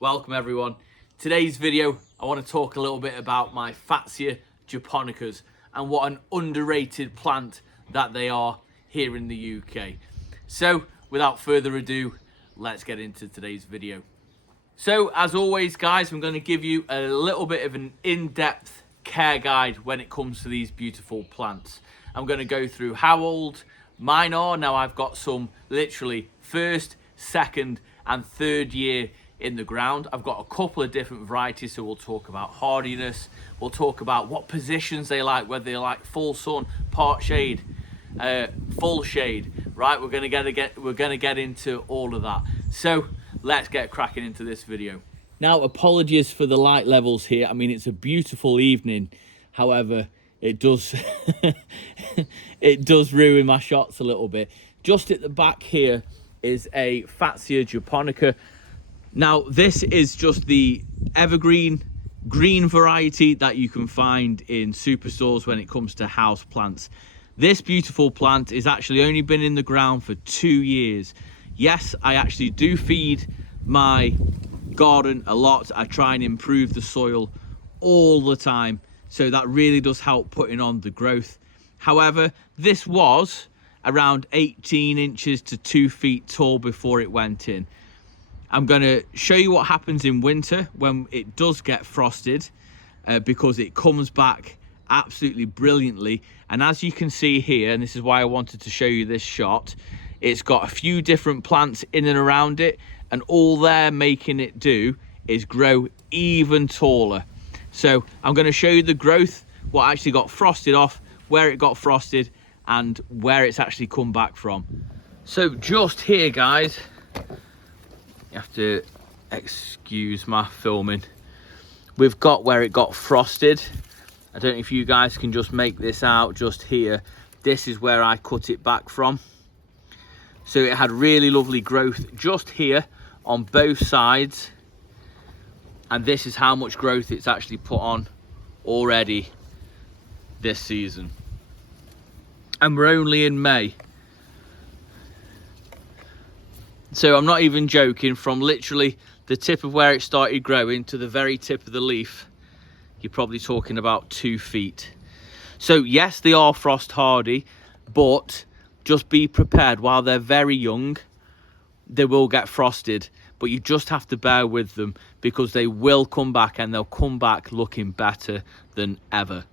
Welcome everyone. Today's video, I want to talk a little bit about my Fatsia japonicas and what an underrated plant that they are here in the UK. So without further ado, let's get into today's video. So as always guys, I'm going to give you a little bit of an in-depth care guide when it comes to these beautiful plants. I'm going to go through how old mine are. Now I've got some literally first, second and third year in the ground. I've got a couple of different varieties, so we'll talk about hardiness, we'll talk about what positions they like, whether they like full sun, part shade, full shade, right? We're gonna get into all of that. So let's get cracking into this video. Now apologies for the light levels here. I mean, it's a beautiful evening, however it does it does ruin my shots a little bit. Just at the back here is a Fatsia japonica. Now this is just the evergreen green variety that you can find in superstores when it comes to house plants. This beautiful plant is actually only been in the ground for 2 years. Yes, I actually do feed my garden a lot. I try and improve the soil all the time, so that really does help putting on the growth. However, this was around 18 inches to 2 feet tall before it went in. I'm going to show you what happens in winter when it does get frosted, because it comes back absolutely brilliantly. And as you can see here, and this is why I wanted to show you this shot, it's got a few different plants in and around it, and all they're making it do is grow even taller. So I'm going to show you the growth, what actually got frosted off, where it got frosted, and where it's actually come back from. So just here guys, you have to excuse my filming, we've got where it got frosted. I don't know if you guys can just make this out. Just here, this is where I cut it back from. So it had really lovely growth just here on both sides, and this is how much growth it's actually put on already this season, and we're only in May. So I'm not even joking, from literally the tip of where it started growing to the very tip of the leaf, you're probably talking about 2 feet. So yes, they are frost hardy, but just be prepared. While they're very young, they will get frosted, but you just have to bear with them, because they will come back, and they'll come back looking better than ever.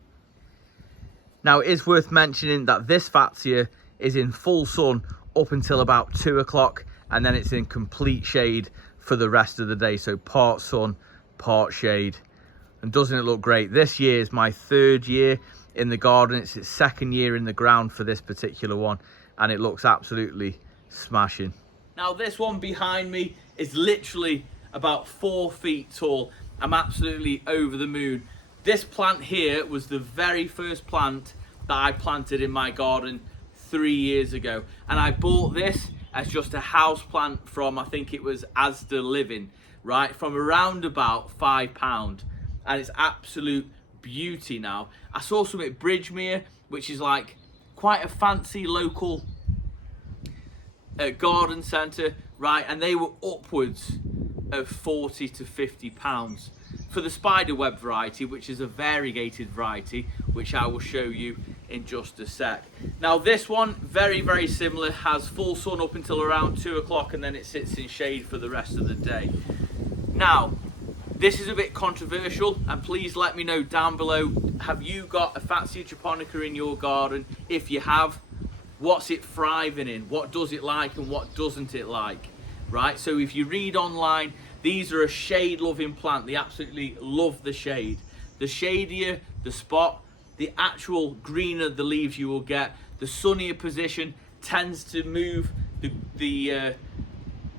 Now it is worth mentioning that this Fatsia is in full sun up until about 2 o'clock, and then it's in complete shade for the rest of the day. So part sun, part shade. And doesn't it look great? This year is my 3rd year in the garden. It's its 2nd year in the ground for this particular one, and it looks absolutely smashing. Now this one behind me is literally about 4 feet tall. I'm absolutely over the moon. This plant here was the very first plant that I planted in my garden 3 years ago, and I bought this as just a house plant from, I think it was Asda Living, right, from around about £5, and it's absolute beauty now. I saw some at Bridgemere, which is like quite a fancy local garden centre, right, and they were upwards of £40 to £50 for the spiderweb variety, which is a variegated variety, which I will show you in just a sec. Now this one, very very similar, has full sun up until around 2 o'clock, and then it sits in shade for the rest of the day. Now this is a bit controversial, and please let me know down below, have you got a Fatsia japonica in your garden? If you have, what's it thriving in? What does it like and what doesn't it like? Right, so if you read online, these are a shade loving plant. They absolutely love the shade. The shadier the spot, the actual greener the leaves you will get. The sunnier position tends to move the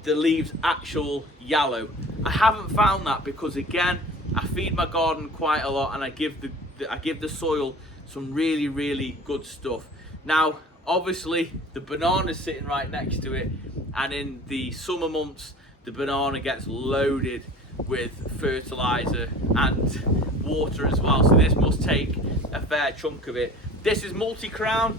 leaves actual yellow. I haven't found that, because again, I feed my garden quite a lot, and I give the soil some really really good stuff. Now obviously the banana's sitting right next to it, and in the summer months the banana gets loaded with fertilizer and water as well, so this must take a fair chunk of it. This is multi-crown,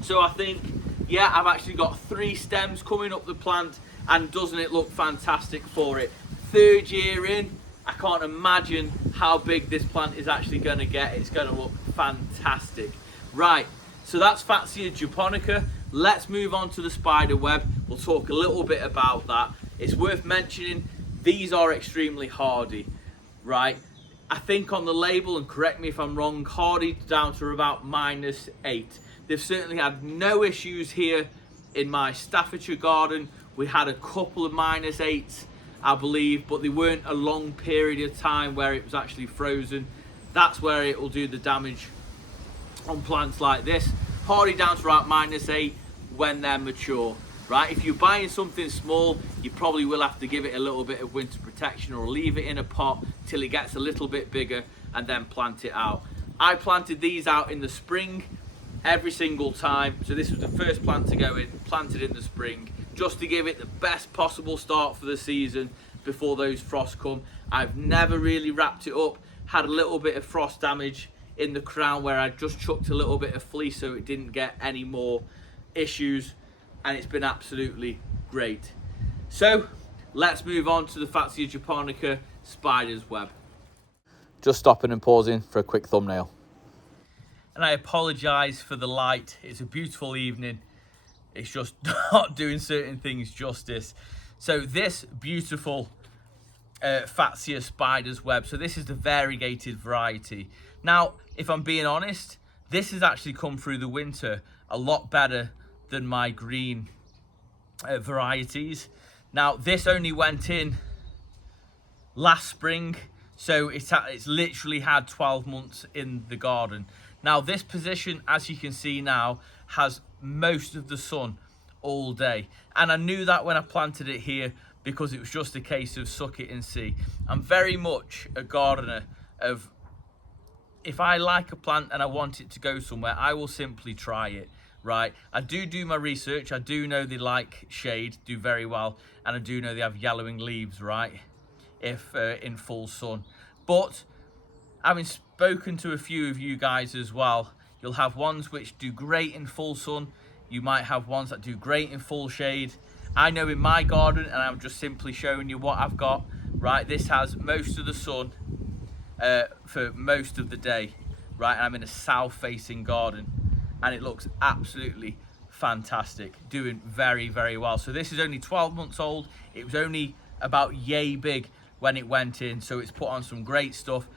so I think, yeah, I've actually got 3 stems coming up the plant, and doesn't it look fantastic for it? third year in, I can't imagine how big this plant is actually going to get. It's going to look fantastic. Right, so that's Fatsia japonica. Let's move on to the spider web. We'll talk a little bit about that. It's worth mentioning these are extremely hardy, right? I think on the label, and correct me if I'm wrong, hardy down to about -8. They've certainly had no issues here in my Staffordshire garden. We had a couple of -8s, I believe, but they weren't a long period of time where it was actually frozen. That's where it will do the damage on plants like this. Hardy down to about -8 when they're mature, right? If you're buying something small, you probably will have to give it a little bit of winter protection or leave it in a pot till it gets a little bit bigger and then plant it out. I planted these out in the spring every single time. So this was the first plant to go in, planted in the spring, just to give it the best possible start for the season before those frosts come. I've never really wrapped it up, had a little bit of frost damage in the crown where I just chucked a little bit of fleece so it didn't get any more issues, and it's been absolutely great. So let's move on to the Fatsia japonica spider's web. Just stopping and pausing for a quick thumbnail. And I apologise for the light. It's a beautiful evening. It's just not doing certain things justice. So this beautiful Fatsia spider's web. So this is the variegated variety. Now, if I'm being honest, this has actually come through the winter a lot better than my green varieties. Now, this only went in last spring, so it's literally had 12 months in the garden. Now, this position, as you can see now, has most of the sun all day. And I knew that when I planted it here because it was just a case of suck it and see. I'm very much a gardener of, if I like a plant and I want it to go somewhere, I will simply try it, right? I do my research. I do know they like shade, do very well. And I do know they have yellowing leaves, right? If in full sun. But having spoken to a few of you guys as well, you'll have ones which do great in full sun. You might have ones that do great in full shade. I know in my garden, and I'm just simply showing you what I've got, right? This has most of the sun for most of the day, right? And I'm in a south-facing garden, and it looks absolutely fantastic, doing very, very well. So this is only 12 months old. It was only about yay big when it went in, so it's put on some great stuff.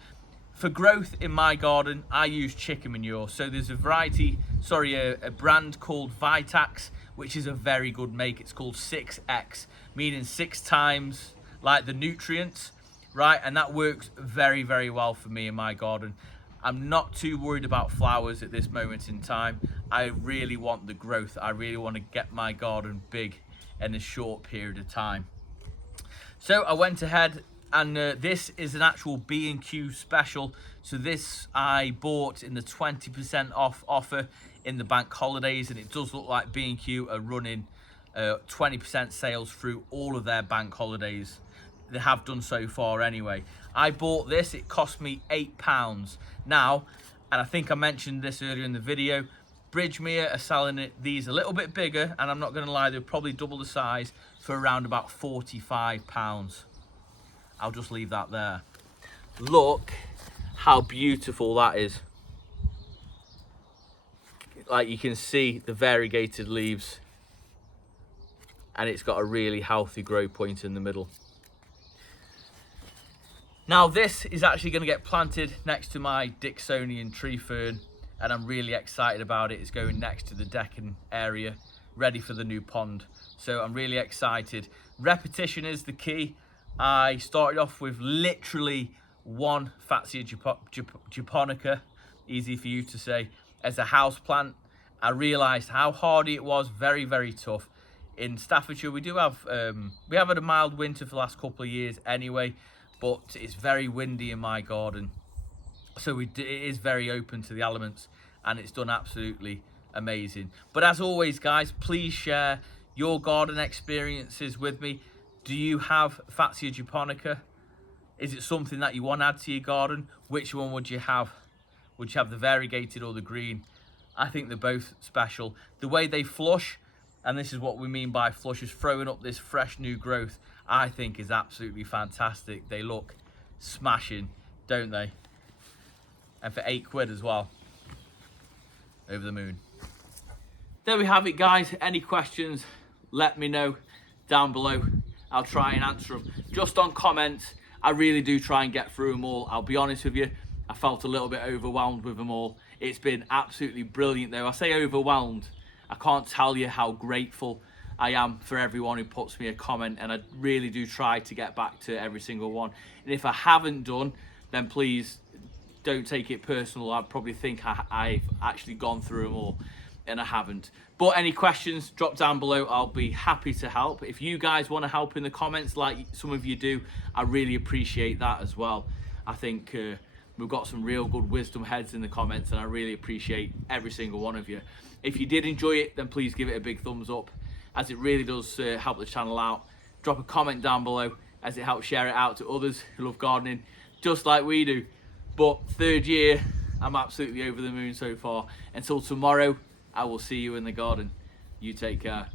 For growth in my garden, I use chicken manure. So there's a a brand called Vitax, which is a very good make. It's called 6X, meaning 6 times like the nutrients, right? And that works very, very well for me in my garden. I'm not too worried about flowers at this moment in time. I really want the growth. I really want to get my garden big in a short period of time. So I went ahead, and this is an actual B&Q special. So this I bought in the 20% off offer in the bank holidays, and it does look like B&Q are running 20% sales through all of their bank holidays. They have done so far anyway. I bought this, it cost me £8. Now, and I think I mentioned this earlier in the video, Bridgemere are selling these a little bit bigger, and I'm not going to lie, they're probably double the size, for around about £45. I'll just leave that there. Look how beautiful that is. Like, you can see the variegated leaves, and it's got a really healthy grow point in the middle. Now this is actually going to get planted next to my Dixonian tree fern, and I'm really excited about it. It's going next to the decking area, ready for the new pond. So I'm really excited. Repetition is the key. I started off with literally one Fatsia japonica, easy for you to say, as a house plant. I realised how hardy it was, very, very tough. In Staffordshire, we have had a mild winter for the last couple of years anyway, but it's very windy in my garden. So it is very open to the elements, and it's done absolutely amazing. But as always, guys, please share your garden experiences with me. Do you have Fatsia japonica? Is it something that you want to add to your garden? Which one would you have? Would you have the variegated or the green? I think they're both special. The way they flush, and this is what we mean by flush, is throwing up this fresh new growth. I think is absolutely fantastic. They look smashing, don't they? And for £8 as well. Over the moon. There we have it, guys. Any questions, let me know down below. I'll try and answer them. Just on comments, I really do try and get through them all. I'll be honest with you, I felt a little bit overwhelmed with them all. It's been absolutely brilliant though. I say overwhelmed, I can't tell you how grateful I am for everyone who puts me a comment, and I really do try to get back to every single one. And if I haven't done, then please don't take it personal. I probably think I've actually gone through them all, and I haven't. But any questions, drop down below. I'll be happy to help. If you guys want to help in the comments like some of you do, I really appreciate that as well. I think we've got some real good wisdom heads in the comments, and I really appreciate every single one of you. If you did enjoy it, then please give it a big thumbs up, as it really does help the channel out. Drop a comment down below, as it helps share it out to others who love gardening just like we do. But 3rd year, I'm absolutely over the moon so far. Until tomorrow, I will see you in the garden. You take care.